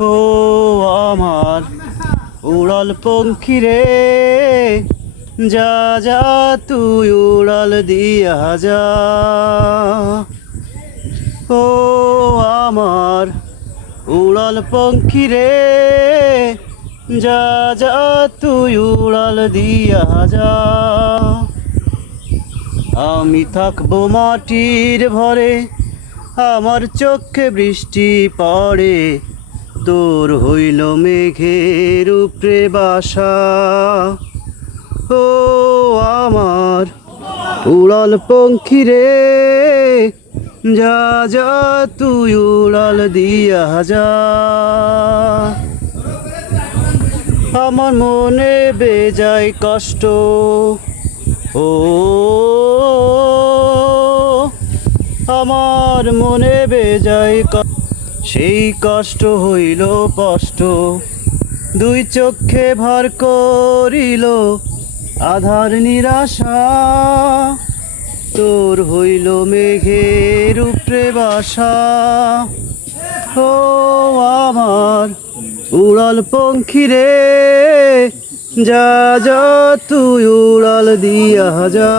ও আমার উড়াল পঙ্খী রে, যা যা তুই উড়াল দিয়া যা। ও আমার উড়াল পঙ্খী রে, যা যা তুই উড়াল দিয়া যা। আমি থাকবো মাটির ভরে, আমার চোখে বৃষ্টি পড়ে, তোর হইল মেঘের উপরে বাসা। ও আমার উড়াল পঙ্খী রে, যা যা তুই উড়াল দিয়া যা। আমার মনে বেজায় কষ্ট, ও আমার মনে বেজায় সেই কষ্ট হইল স্পষ্ট, দুই চোখে ভার করিল আধার নিরাশা। তোর হইল মেঘের উপরে বাসা। ও আমার উড়াল পঙ্খী রে, যা যা তুই উড়াল দিয়া যা।